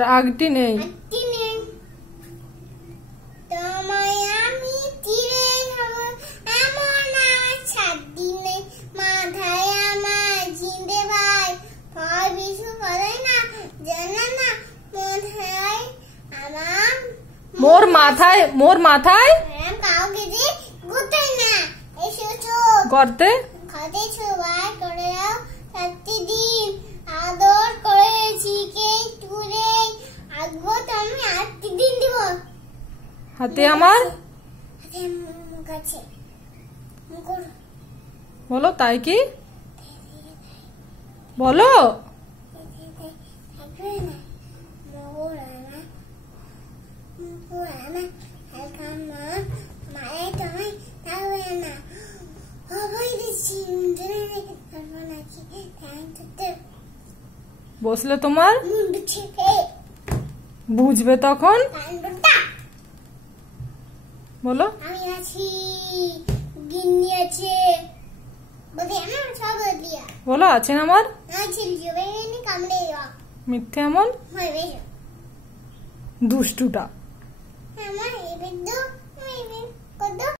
রাগটি নেই। তোমায় আমি চিড়ে খাবো এমন আমার ছাড়দি নেই, মাথায় আমার জিন্দে ভাই ফল বিশু করে না জানা না, মাথায় আমার মোর মাথায় কাউকে যে গুতাই না এসেছো গর্তে খাতে ছোঁয়ার করে দাও প্রতিদিন আদর করেছি কে তুলে আগো তুমি আটটি দিন দিব হাতে আমার হাতে মুখ আছে মুকুর বলো তাই কি বলো থাকবে না মুকুর আনা হালকা মন মারে তুমি থাকবে না হবাই দিচ্ছি নাকি বসলে তোমার মুন্ডু ছেপে বুঝবে তখন বলো আমি আছি গিন্নি আছে বলি আমার সব দিয়া বলো আছেন আমার আছে জবেনি কামড়ে মিথ্যে এমন হয় বেশ দুষ্টুটা আমার এবেদ কত